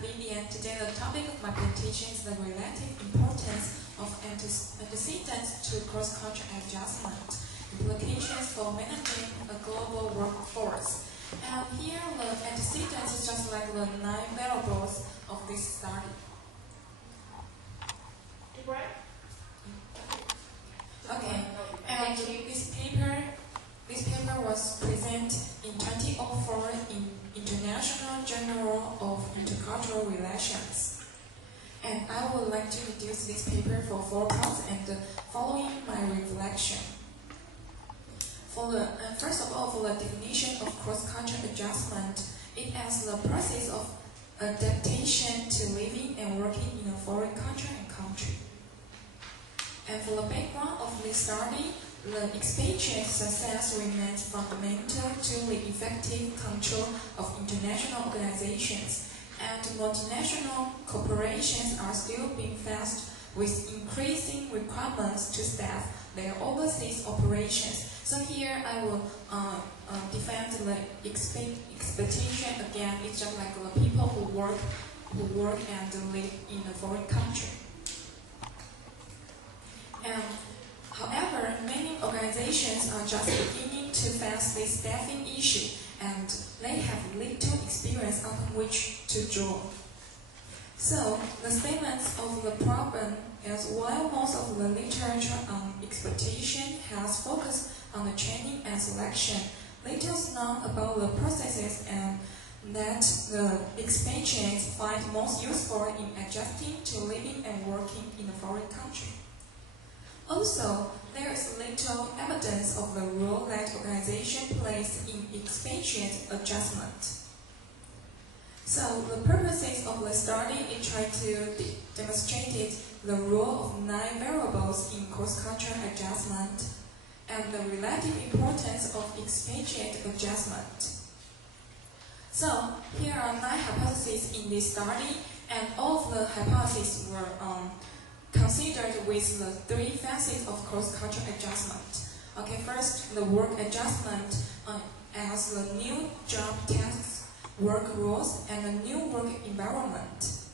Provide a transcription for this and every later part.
Vivian. Today the topic of my presentation is the relative importance of antecedents to cross-cultural adjustment, implications for managing a global workforce. And here the antecedents is just like the 9 variables of this study. Okay, and this paper was presented in 2004 in International Journal of Intercultural Relations. And I would like to introduce this paper for 4 parts and following my reflection. First of all, for the definition of cross-cultural adjustment, it is the process of adaptation to living and working in a foreign culture and country. And for the background of this study, the expatriate success remains fundamental to the effective control of international organizations, and multinational corporations are still being faced with increasing requirements to staff their overseas operations. So here I will defend the expectation again. It's just like the people who work and live in a foreign country. And however, many organizations are just beginning to face this staffing issue, and they have little experience upon which to draw. So, the statements of the problem is while most of the literature on exploitation has focused on the training and selection, little is known about the processes and that the expatriates find most useful in adjusting to living and working in a foreign country. Also, there is little evidence of the role that organization plays in expatriate adjustment. So, the purposes of the study is trying to demonstrate the role of 9 variables in cross-cultural adjustment and the relative importance of expatriate adjustment. So, here are 9 hypotheses in this study, and all of the hypotheses were considered with the 3 phases of cross-cultural adjustment. Okay, first, the work adjustment as the new job tasks, work roles, and the new work environment.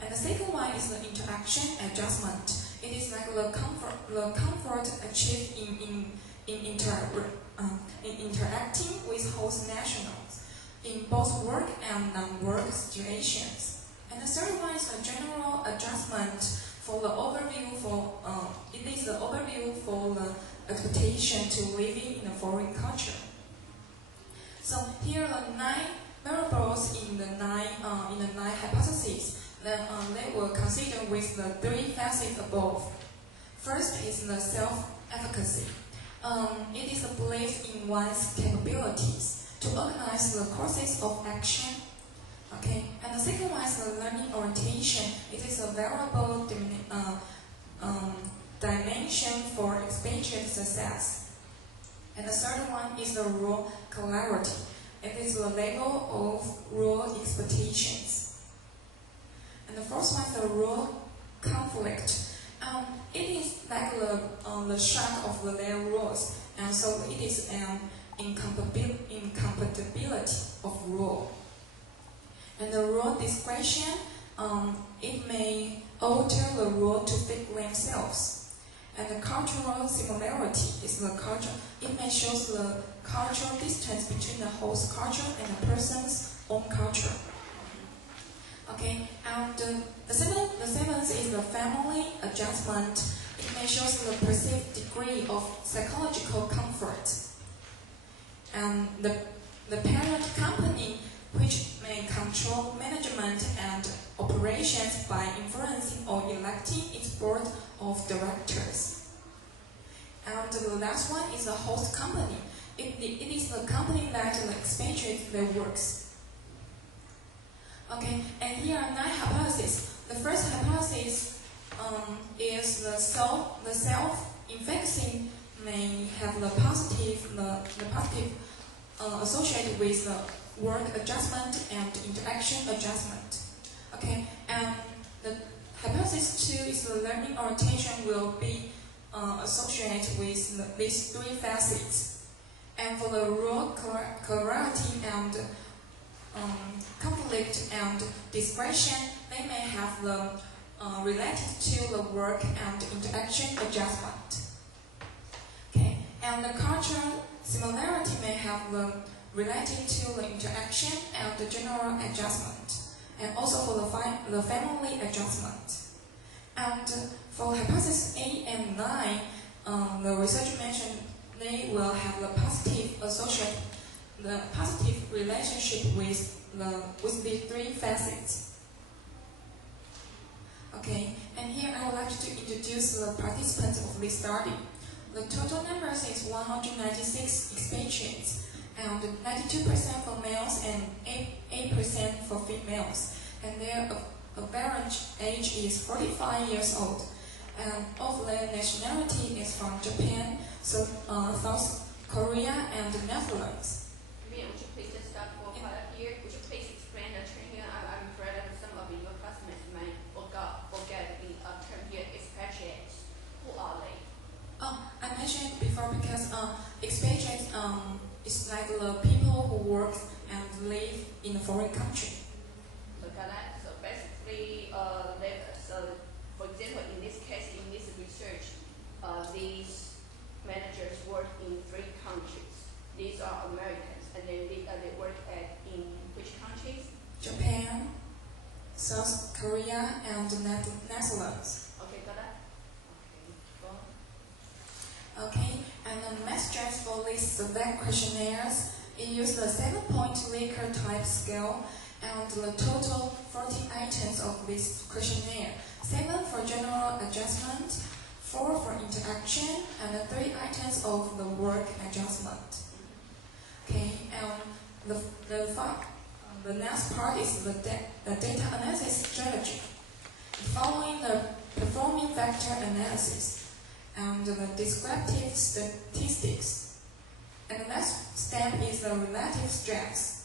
And the second one is the interaction adjustment. It is like the comfort achieved in interacting with host nationals in both work and non-work situations. And the third one is the general adjustment for the overview it is the overview for the adaptation to living in a foreign culture. So here are the 9 variables in the 9 hypotheses. Then they were considered with the 3 phases above. First is the self-efficacy. It is a belief in one's capabilities to organize the courses of action. Okay, and the second one is the learning orientation. It is a variable dimension for expatriate success. And the third one is the role clarity. It is the level of role expectations. And the fourth one is the role conflict. It is like the shock of their roles, and so it is an incompatibility of role. And the role discretion, it may alter the role to fit themselves. And the cultural similarity is the culture. It may show the cultural distance between the host culture and the person's own culture. Okay, and the seventh is the family adjustment. It may show the perceived degree of psychological comfort. And the parent company, which may control management and operations by influencing or electing its board of directors. And the last one is the host company. It is the company that expatriates their works. Okay, and here are 9 hypotheses. The first hypothesis is the self-efficacy may have the positive associated with the work adjustment and interaction adjustment. Okay, and the hypothesis 2 is the learning orientation will be associated with these 3 facets. And for the role clarity and conflict and discretion, they may have the related to the work and interaction adjustment. Okay, and the cultural similarity may have the related to the interaction and the general adjustment, and also for the family adjustment. And for hypothesis 8 and 9, the research mentioned they will have the positive relationship with the three facets. Okay, and here I would like to introduce the participants of this study. The total numbers is 196 expatriates, and 92% for males and 8% for females, and their average age is 45 years old, and of their nationality is from Japan, South Korea, and the Netherlands. Vivian, would you please just stop for a while here? Would you please explain the term here? I'm afraid that some of your classmates may forget the term here, expatriates. Who are they? I mentioned it before because expatriates is like the people who work and live in a foreign country. So basically, so for example, in this case, in this research, these managers work in 3 countries. These are Americans, and they work in which countries? Japan, South Korea, and the Netherlands. Okay, got that? Okay, go on. Okay, and the messages for these select questionnaires, it used the 7-point Likert type scale, and the total 40 items of this questionnaire. 7 for general adjustment, 4 for interaction, and 3 items of the work adjustment. Okay, and the next part is the data analysis strategy. Following the performing factor analysis and the descriptive statistics. And the next step is the relative strengths.